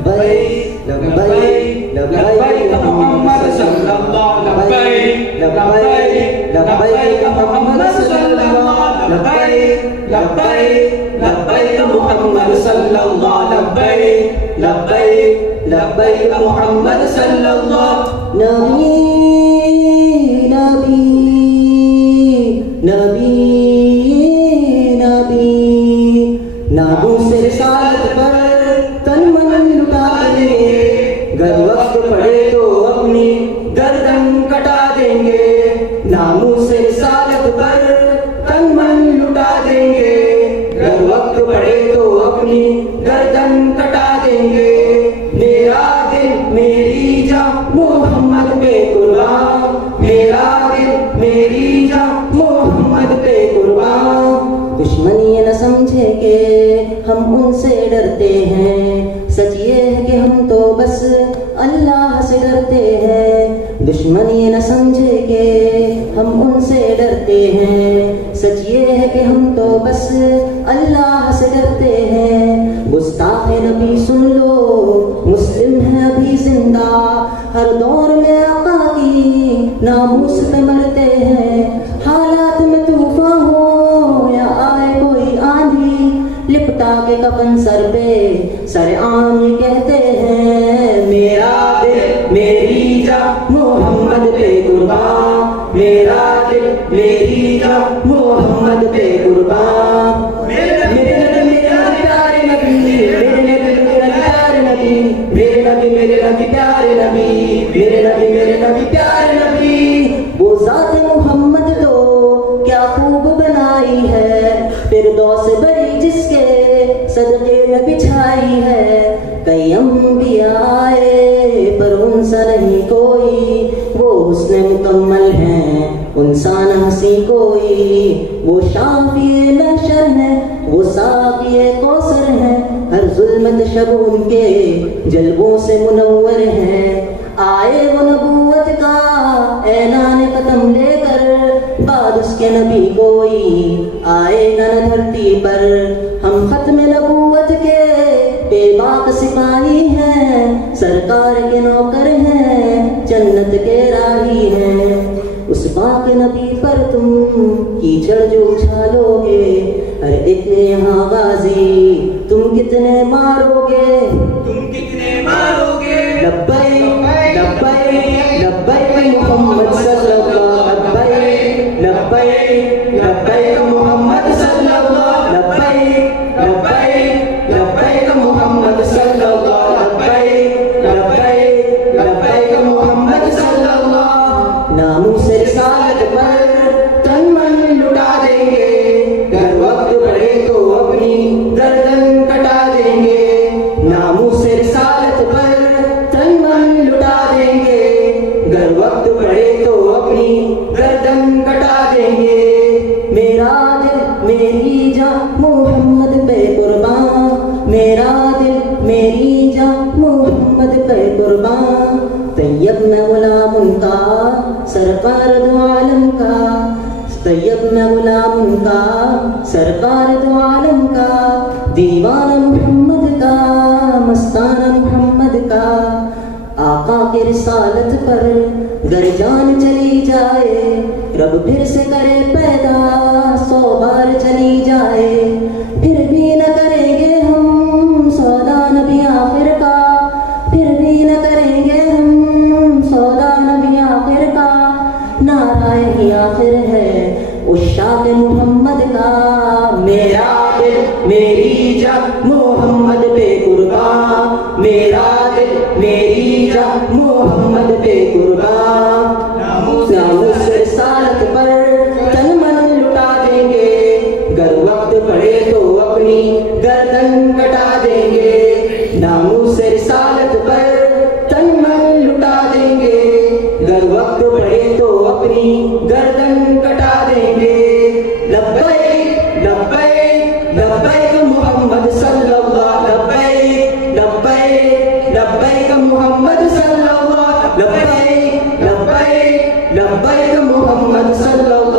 लब्बैक लब्बैक लब्बैक मोहम्मद सल्लल्लाहु लब्बैक लब्बैक लब्बैक मोहम्मद सल्लल्लाहु लब्बैक लब्बैक लब्बैक मोहम्मद सल्लल्लाहु लब्बैक लब्बैक लब्बैक मोहम्मद सल्लल्लाहु। नबी नबी नबी नबी नामूस रिसालत पर तन मन लुटा देंगे, गर वक्त पड़े तो अपनी गर्दन कटा देंगे। नामूस रिसालत पर तन मन लुटा देंगे, गर वक्त पड़े तो अपनी गर्दन कटा देंगे। मेरा दिल मेरी जान मोहम्मद पे कुर्बान, मेरा दिल मेरी जान मोहम्मद पे कुर्बान। दुश्मन ये न समझे कि हम उनसे डरते हैं, सच ये है कि हम तो बस अल्लाह से डरते हैं। दुश्मन ये न समझे कि हम उनसे डरते हैं, सच ये है कि हम तो बस अल्लाह से डरते हैं। गुस्ताखे नबी सुन लो, मुस्लिम है अभी जिंदा, हर दौर में आका की नामूस पे मरते हैं। हालात में तूफान हो या आए कोई आंधी, लिपटा के कफन सर पे सर आम ये कहते हैं। मेरा दिल मेरी जान मोहम्मद पे कुर्बान, मेरा दिल मेरी जान मोहम्मद पे कुर्बान। मेरे नबी प्यारे नबी, मेरे नबी मेरे प्यारे नबी, मेरे नबी मेरे नबी प्यारे नबी, मेरे नबी मेरे नबी प्यारे नबी। वो जात मोहम्मद तो क्या खूब बनाई है, फिरदौस बड़ी जिसके सदके में बिछाई है। कई अंबिया आए पर उनसा नहीं कोई, वो हुस्न मुकम्मल हैं उनसा न हंसी कोई। वो शाफिए महशर है, वो साकिए कौसर है, हर जुल्मत शब उनके जल्बों से मुनव्वर है। आए वो नबूवत का ऐलान खत्म लेकर, बाद उसके नबी कोई आएगा न धरती पर। हम खत्म नबूवत के बेबाक सिपाही हैं, सरकार के नौकर हैं, जन्नत के राही हैं। उस पाक नबी पर तुम कीचड़ जो उछालोगे, हर एक यहाँ गाजी तुम कितने मारोगे, तुम कितने मारोगे। लब्बैक लब्बैक लब्बैक मोहम्मद सल्लल्लाहु लब्बैक लब्बैक लब्बैक मोहम्मद सल्लल्लाहु लब्बैक लब्बैक लब्बैक मोहम्मद सल्लल्लाहु लब्बैक लब्बैक लब्बैक मोहम्मद सल्लल्लाहु। नामूस रिसालत पर तन मन लुटा देंगे, गर वक्त पड़े तो अपनी गर्दन कटा देंगे। नामूस रिसालत पर तन मन लुटा देंगे, गर वक्त पड़े तो अपनी गर्दन कटा देंगे। मेरा दिल मेरी जान मोहम्मद पे कुर्बान, मेरा दिल मेरी जान मोहम्मद पे कुर्बान। तैयब मैं गुलाम उनका सरकार दो आलम का, तैयब मैं गुलाम उनका सरकार दो आलम का। दीवाना मोहम्मद का मस्ताना मोहम्मद का, आका के रिसालत पर गर जान चली जाए, रब फिर से करे पैदा 100 बार चली जाए। फिर भी न करेंगे हम सौदा नबी आखिर का, फिर भी न करेंगे हम सौदा नबी आखिर का। नाराए ही आखिर है उस शाह मोहम्मद का। मेरा दिल मेरी जान मोहम्मद पे कुर्बान, मेरा दिल मेरी जान मोहम्मद पे कुर्बान। नामूस रिसालत पर तन मन लुटा देंगे, गर वक्त पड़े तो अपनी गर्दन कटा देंगे। नामूस रिसालत पर तन मन लुटा देंगे, गर वक्त पड़े तो अपनी गर्दन कटा देंगे। लब्बैक लब्बैक लब्बैक मोहम्मद सल्लल्लाहु लब्बैक लब्बैक लब्बैक मोहम्मद सल्लल्लाहु लब्बैक लब्बैक लब्बैक मोहम्मद सल्लल्लाहु